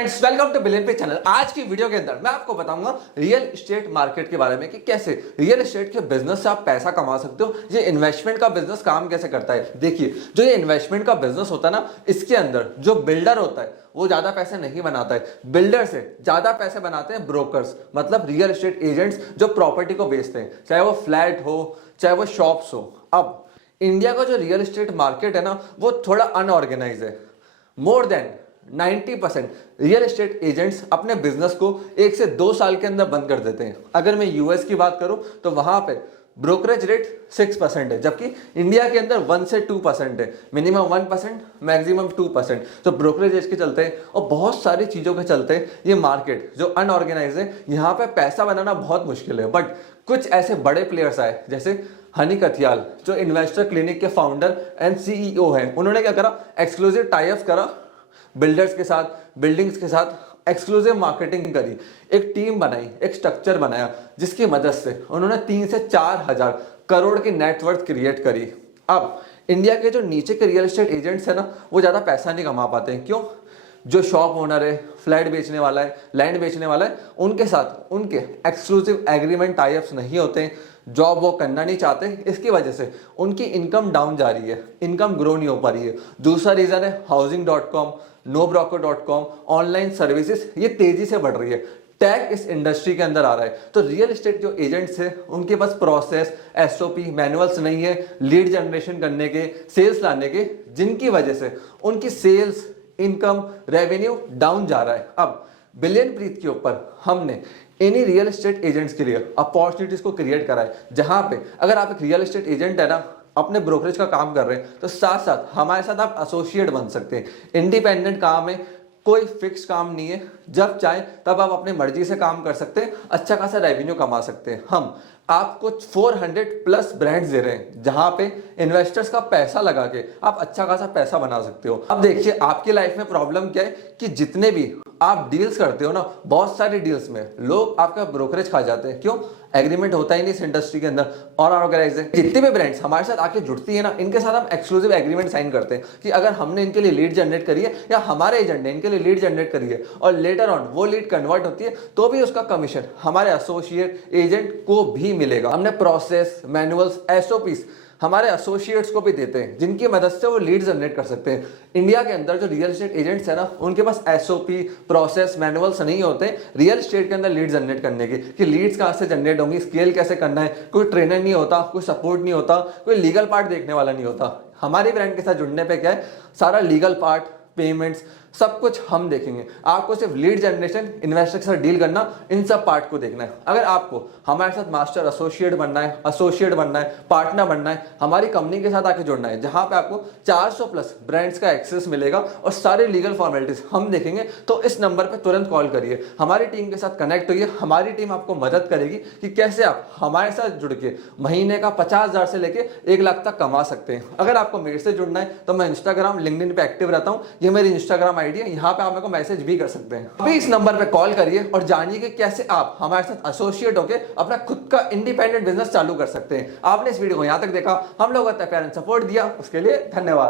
Friends, welcome two billion पे channel. आज की वीडियो के अंदर मैं आपको बताऊंगा रियल एस्टेट मार्केट के बारे में कि कैसे रियल एस्टेट के बिजनेस से आप पैसा कमा सकते हो। ये इन्वेस्टमेंट का बिजनेस काम कैसे करता है। देखिए, जो ये इन्वेस्टमेंट का बिजनेस होता है ना, इसके अंदर जो बिल्डर होता है वो ज्यादा पैसे नहीं बनाता है। बिल्डर से ज्यादा पैसे बनाते हैं ब्रोकर्स, मतलब रियल एस्टेट एजेंट्स जो प्रॉपर्टी को बेचते हैं, चाहे वो फ्लैट हो चाहे वो शॉप्स हो। अब इंडिया का जो रियल एस्टेट मार्केट है ना, वो थोड़ा अनऑर्गेनाइज है। More than 90% real estate agents अपने बिजनेस को 1 से 2 साल के अंदर बंद कर देते हैं। अगर मैं यूएस की बात करूं तो वहां पे ब्रोकरेज रेट 6% है, जबकि इंडिया के अंदर 1 से 2% है। Minimum 1%, maximum 2%। तो ब्रोकरेज रेट के चलते हैं और बहुत सारी चीजों के चलते ये मार्केट जो अनऑर्गेनाइज है, यहाँ पे पैसा बनाना बहुत मुश्किल है। बट कुछ ऐसे बड़े प्लेयर्स आए जैसे हनी कथियाल, जो इन्वेस्टर क्लिनिक के फाउंडर एंड सीईओ हैं। उन्होंने क्या करा, एक्सक्लूसिव टाइप्स करा बिल्डर्स के साथ, बिल्डिंग्स के साथ एक्सक्लूसिव मार्केटिंग करी, एक टीम बनाई, एक स्ट्रक्चर बनाया, जिसकी मदद से उन्होंने 3 से 4 हजार करोड़ की नेटवर्थ क्रिएट करी। अब इंडिया के जो नीचे के रियल एस्टेट एजेंट्स है ना, वो ज्यादा पैसा नहीं कमा पाते हैं। क्यों? जो शॉप ओनर है, फ्लैट बेचने वाला है, लैंड बेचने वाला है, उनके साथ उनके एक्सक्लूसिव एग्रीमेंट टाइप्स नहीं होते हैं। जॉब वो करना नहीं चाहते, इसकी वजह से उनकी इनकम डाउन जा रही है, इनकम ग्रो नहीं हो पा रही है। दूसरा रीजन है हाउसिंग.com, nobroker.com, ऑनलाइन सर्विसेज ये तेजी से बढ़ रही है। टैग इस इंडस्ट्री के अंदर आ रहा है। तो रियल एस्टेट जो एजेंट्स है उनके पास प्रोसेस, एसओपी, मैनुअल्स नहीं है लीड जनरेशन करने के, सेल्स लाने के, जिनकी वजह से उनकी सेल्स, इनकम, रेवेन्यू डाउन जा रहा है। अब बिलियन प्रीत के ऊपर हमने इन्हीं रियल एस्टेट एजेंट्स के लिए अपॉर्चुनिटीज को क्रिएट करा है, जहां पे अगर आप एक रियल एस्टेट एजेंट है ना, अपने ब्रोकरेज का काम कर रहे हैं, तो साथ साथ हमारे साथ आप एसोसिएट बन सकते हैं। इंडिपेंडेंट काम है, कोई फिक्स काम नहीं है, जब चाहे तब आप अपनी मर्जी से काम कर सकते हैं, अच्छा खासा रेवेन्यू कमा सकते हैं। हम आपको 400 प्लस ब्रांड्स दे रहे हैं, जहां पे इन्वेस्टर्स का पैसा लगा के आप अच्छा खासा पैसा बना सकते हो। अब देखिए, आपकी लाइफ में प्रॉब्लम क्या है कि जितने भी आप डील्स करते हो ना, बहुत सारे डील्स में लोग आपका ब्रोकरेज खा जाते हैं। क्यों? एग्रीमेंट होता ही नहीं इस इंडस्ट्री के अंदर और ऑर्गेनाइज है। जितनी भी ब्रांड्स हमारे साथ आके जुड़ती है ना, इनके साथ हम एक्सक्लूसिव एग्रीमेंट साइन करते हैं कि अगर हमने इनके लिए लीड जनरेट करी है या हमारे एजेंट ने इनके लिए लीड जनरेट करी है और लेटर ऑन वो लीड कन्वर्ट होती है, तो भी उसका कमीशन हमारे एसोसिएट एजेंट को भी मिलेगा। हमने प्रोसेस, मैनुअल्स, एसओपीस हमारे एसोसिएट्स को भी देते हैं, जिनकी मदद से वो लीड जनरेट कर सकते हैं। इंडिया के अंदर जो रियल एस्टेट एजेंट्स है ना, उनके पास एसओपी, प्रोसेस, मैनुअल्स नहीं होते रियल एस्टेट के अंदर लीड जनरेट करने के, कि लीड्स कहाँ से जनरेट होंगी, स्केल कैसे करना है। कोई ट्रेनर नहीं होता, कोई सपोर्ट नहीं होता, कोई लीगल पार्ट देखने वाला नहीं होता। हमारी ब्रांड के साथ जुड़ने पे क्या है, सारा लीगल पार्ट, पेमेंट्स, सब कुछ हम देखेंगे। आपको सिर्फ लीड जनरेशन, इन्वेस्टर के साथ डील करना, इन सब पार्ट को देखना है। अगर आपको हमारे साथ मास्टर एसोसिएट बनना है, पार्टनर बनना है, हमारी कंपनी के साथ आके जुड़ना है, जहां पे आपको 400 प्लस ब्रांड्स का एक्सेस मिलेगा और सारे लीगल फॉर्मेलिटीज हम देखेंगे, तो इस नंबर पे तुरंत कॉल करिए, हमारी टीम के साथ कनेक्ट होइए। हमारी टीम आपको मदद करेगी कि कैसे आप हमारे साथ जुड़ के महीने का 50,000 से लेके 1 लाख तक कमा सकते हैं। अगर आपको मेरे से जुड़ना है तो मैं इंस्टाग्राम, लिंक्डइन पे एक्टिव रहता हूँ, ये मेरी इंस्टाग्राम आईडी है, यहाँ पे आप मेरे को मैसेज भी कर सकते हैं। अभी इस नंबर पे कॉल करिए और जानिए कि कैसे आप हमारे साथ एसोसिएट होके अपना खुद का इंडिपेंडेंट बिजनेस चालू कर सकते हैं। आपने इस वीडियो को यहाँ तक देखा, हम लोग का प्यार एंड सपोर्ट दिया, उसके लिए धन्यवाद।